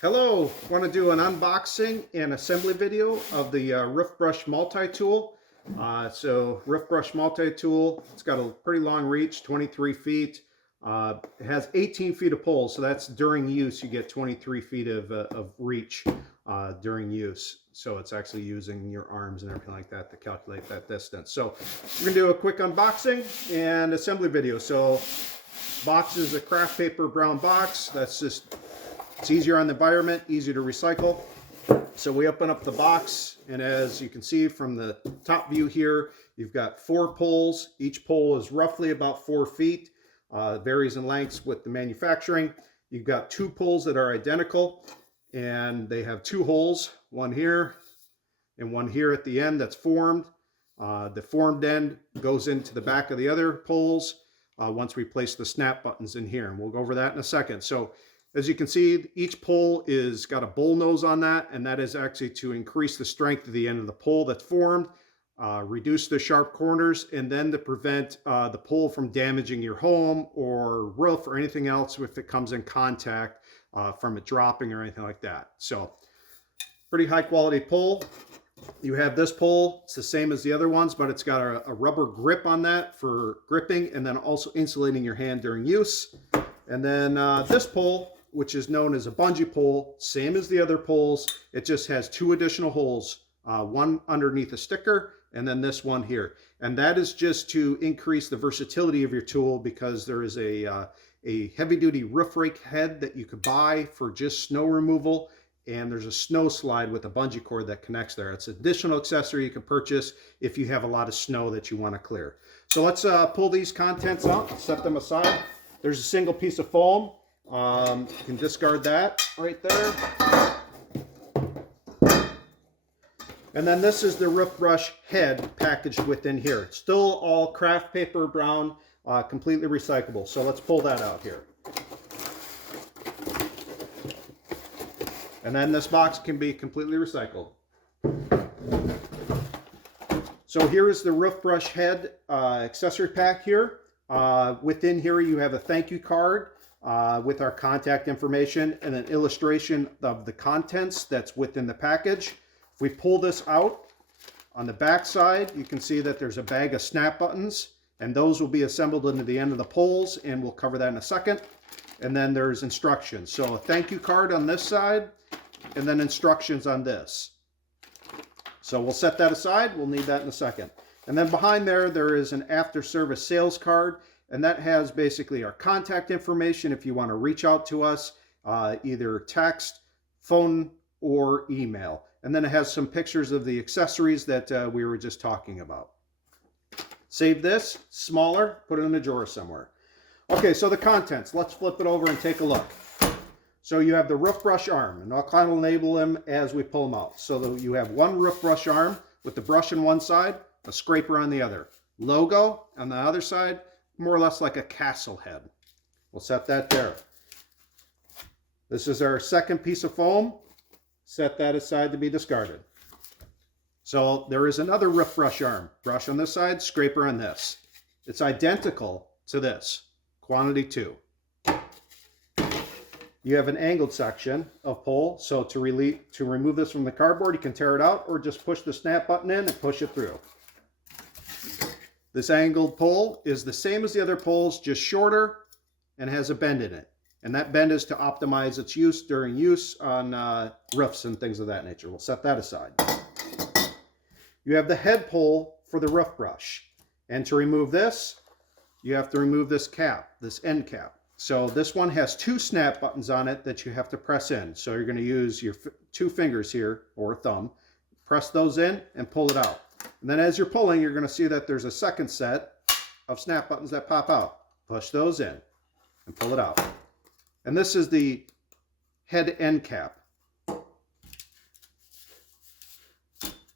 Hello, want to do an unboxing and assembly video of the Roof Brush multi-tool. Roof Brush multi-tool, it's got a pretty long reach, 23 feet. It has 18 feet of pole, so that's during use. You get 23 feet of reach during use. So it's actually using your arms and everything like that to calculate that distance. So we're going to do a quick unboxing and assembly video. So box is a craft paper brown box. It's easier on the environment, easier to recycle. So we open up the box, and as you can see from the top view here, you've got 4 poles. Each pole is roughly about 4 feet. Varies in lengths with the manufacturing. You've got 2 poles that are identical, and they have 2 holes, one here and one here at the end that's formed. The formed end goes into the back of the other poles once we place the snap buttons in here, and we'll go over that in a second. So as you can see, each pole is got a bull nose on that, and that is actually to increase the strength of the end of the pole that's formed, reduce the sharp corners, and then to prevent the pole from damaging your home or roof or anything else if it comes in contact from it dropping or anything like that. So pretty high quality pole. You have this pole, it's the same as the other ones, but it's got a rubber grip on that for gripping and then also insulating your hand during use. And then this pole, which is known as a bungee pole, same as the other poles, it just has 2 additional holes, one underneath a sticker and then this one here. And that is just to increase the versatility of your tool, because there is a heavy-duty roof rake head that you could buy for just snow removal, and there's a snow slide with a bungee cord that connects there. It's an additional accessory you can purchase if you have a lot of snow that you want to clear. So let's pull these contents out, set them aside. There's a single piece of foam. You can discard that right there. And then this is the Roof Brush head packaged within here. It's still all craft paper brown, completely recyclable. So let's pull that out here. And then this box can be completely recycled. So here is the Roof Brush head accessory pack here. Within here you have a thank you card with our contact information and an illustration of the contents that's within the package. If we pull this out, on the back side you can see that there's a bag of snap buttons, and those will be assembled into the end of the poles, and we'll cover that in a second. And then there's instructions. So a thank you card on this side and then instructions on this. So we'll set that aside. We'll need that in a second. And then behind there is an after service sales card, and that has basically our contact information if you want to reach out to us, either text, phone, or email. And then it has some pictures of the accessories that we were just talking about. Save this, smaller, put it in a drawer somewhere. Okay, so the contents, let's flip it over and take a look. So you have the Roof Brush arm, and I'll kind of label them as we pull them out. So you have one Roof Brush arm with the brush on one side, a scraper on the other. Logo on the other side, more or less like a castle head. We'll set that there. This is our second piece of foam. Set that aside to be discarded. So there is another Roof Brush arm. Brush on this side, scraper on this. It's identical to this. Quantity 2. You have an angled section of pole, so to remove this from the cardboard, you can tear it out or just push the snap button in and push it through. This angled pole is the same as the other poles, just shorter and has a bend in it. And that bend is to optimize its use during use on roofs and things of that nature. We'll set that aside. You have the head pole for the Roof Brush. And to remove this, you have to remove this cap, this end cap. So this one has 2 snap buttons on it that you have to press in. So you're going to use your 2 fingers here, or thumb, press those in and pull it out. And then as you're pulling, you're going to see that there's a second set of snap buttons that pop out. Push those in and pull it out. And this is the head end cap.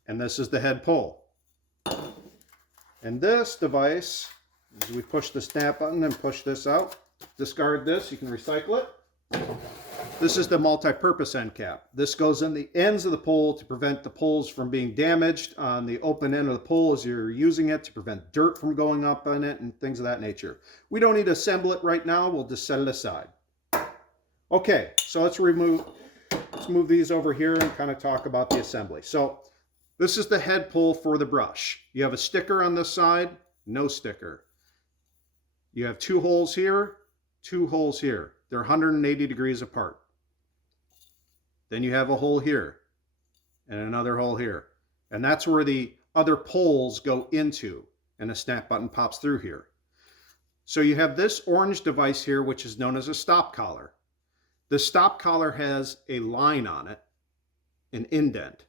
And this is the head pole. And this device, as we push the snap button and push this out, discard this, you can recycle it. This is the multi-purpose end cap. This goes in the ends of the pole to prevent the poles from being damaged on the open end of the pole as you're using it, to prevent dirt from going up on it and things of that nature. We don't need to assemble it right now. We'll just set it aside. Okay, so let's remove let's move these over here and kind of talk about the assembly. So this is the head pull for the brush. You have a sticker on this side, no sticker. You have 2 holes here, 2 holes here. They're 180 degrees apart. Then you have a hole here and another hole here. And that's where the other poles go into, and the snap button pops through here. So you have this orange device here, which is known as a stop collar. The stop collar has a line on it, an indent.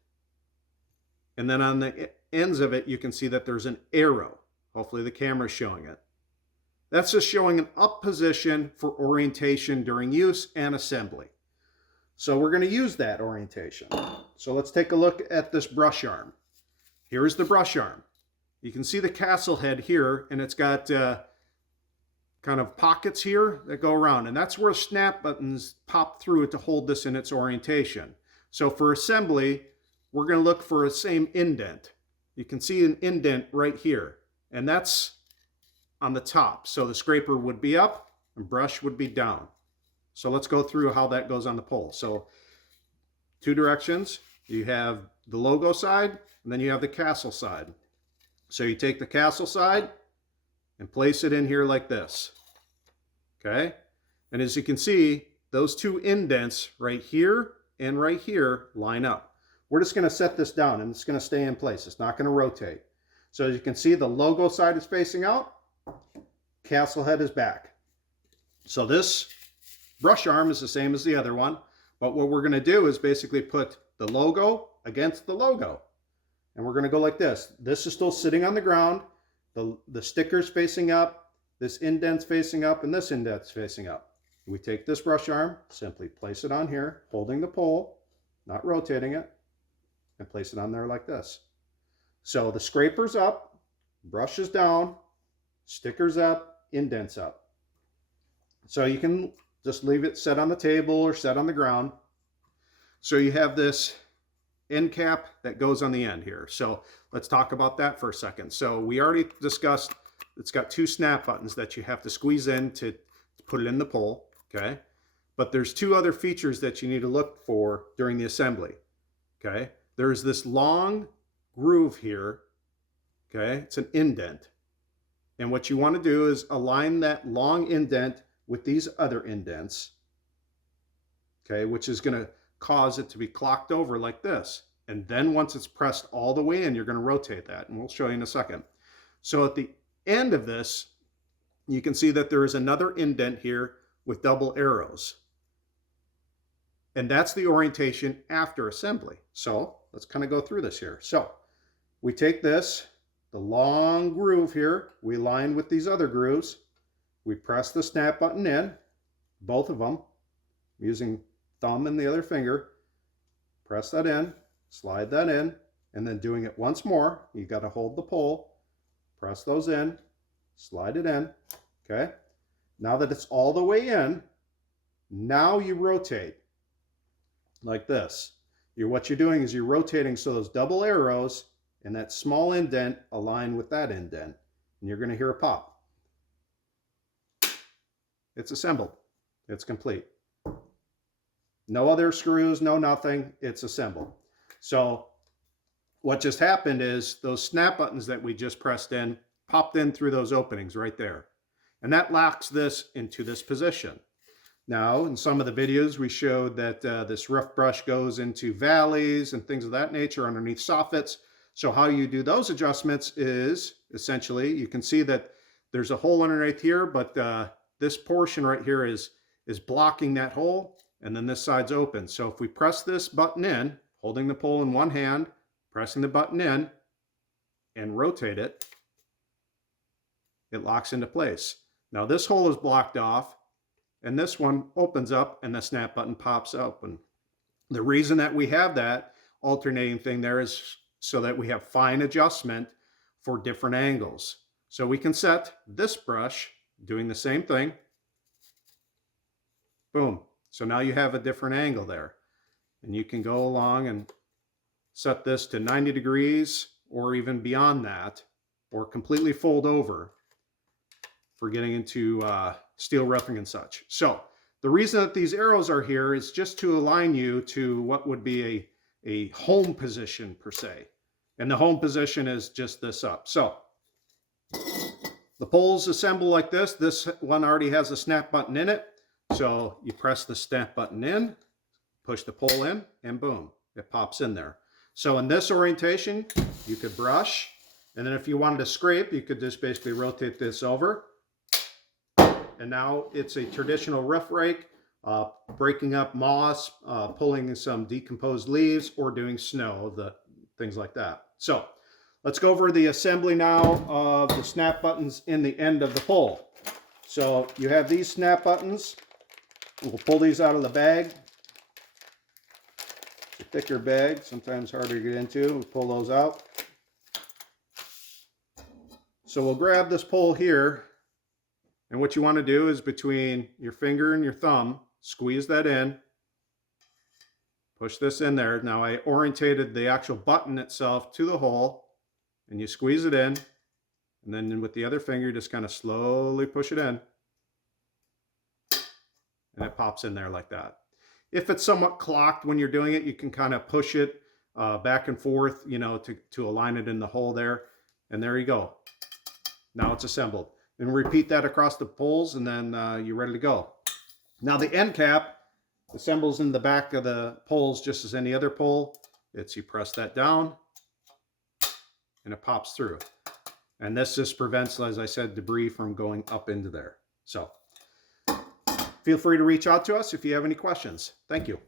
And then on the ends of it, you can see that there's an arrow. Hopefully the camera's showing it. That's just showing an up position for orientation during use and assembly. So we're going to use that orientation. So let's take a look at this brush arm. Here's the brush arm. You can see the castle head here, and it's got kind of pockets here that go around, and that's where snap buttons pop through it to hold this in its orientation. So for assembly, we're going to look for a same indent. You can see an indent right here, and that's on the top. So the scraper would be up and brush would be down. So let's go through how that goes on the pole. So 2 directions. You have the logo side, and then you have the castle side. So you take the castle side and place it in here like this. Okay? And as you can see, those 2 indents right here and right here line up. We're just going to set this down, and it's going to stay in place. It's not going to rotate. So as you can see, the logo side is facing out. Castle head is back. So this brush arm is the same as the other one, but what we're going to do is basically put the logo against the logo. And we're going to go like this. This is still sitting on the ground. The sticker's facing up, this indent's facing up, and this indent's facing up. We take this brush arm, simply place it on here, holding the pole, not rotating it, and place it on there like this. So the scraper's up, brush is down, sticker's up, indent's up. So you can just leave it set on the table or set on the ground. So you have this end cap that goes on the end here. So let's talk about that for a second. So we already discussed it's got 2 snap buttons that you have to squeeze in to put it in the pole, okay? But there's 2 other features that you need to look for during the assembly, okay? There's this long groove here, okay? It's an indent. And what you want to do is align that long indent with these other indents, okay, which is going to cause it to be clocked over like this. And then once it's pressed all the way in, you're going to rotate that, and we'll show you in a second. So at the end of this, you can see that there is another indent here with double arrows. And that's the orientation after assembly. So let's kind of go through this here. So we take this, the long groove here, we line with these other grooves. We press the snap button in, both of them, using thumb and the other finger. Press that in, slide that in, and then doing it once more. You got to hold the pole, press those in, slide it in, okay? Now that it's all the way in, now you rotate like this. What you're doing is you're rotating so those double arrows and that small indent align with that indent, and you're going to hear a pop. It's assembled. It's complete. No other screws, no nothing. It's assembled. So what just happened is those snap buttons that we just pressed in popped in through those openings right there. And that locks this into this position. Now, in some of the videos, we showed that this rough brush goes into valleys and things of that nature underneath soffits. So how you do those adjustments is essentially, you can see that there's a hole underneath here, but this portion right here is blocking that hole, and then this side's open. So if we press this button in, holding the pole in one hand, pressing the button in, and rotate it, it locks into place. Now this hole is blocked off, and this one opens up, and the snap button pops open. The reason that we have that alternating thing there is so that we have fine adjustment for different angles. So we can set this brush doing the same thing. Boom. So now you have a different angle there. And you can go along and set this to 90 degrees or even beyond that, or completely fold over for getting into steel roughing and such. So The reason that these arrows are here is just to align you to what would be a home position per se. And the home position is just this up. So the poles assemble like this. This one already has a snap button in it. So you press the snap button in, push the pole in, and boom, it pops in there. So in this orientation, you could brush, and then if you wanted to scrape, you could just basically rotate this over. And now it's a traditional roof rake, breaking up moss, pulling some decomposed leaves, or doing snow, things like that. So let's go over the assembly now of the snap buttons in the end of the pole. So you have these snap buttons. We'll pull these out of the bag. It's a thicker bag, sometimes harder to get into. We'll pull those out. So we'll grab this pole here, and what you want to do is between your finger and your thumb, squeeze that in, push this in there. Now I orientated the actual button itself to the hole, and you squeeze it in, and then with the other finger, just kind of slowly push it in, and it pops in there like that. If it's somewhat clocked when you're doing it, you can kind of push it back and forth, you know, to align it in the hole there, and there you go. Now it's assembled. And repeat that across the poles, and then you're ready to go. Now the end cap assembles in the back of the poles just as any other pole. You press that down, and it pops through. And this just prevents, as I said, debris from going up into there. So feel free to reach out to us if you have any questions. Thank you.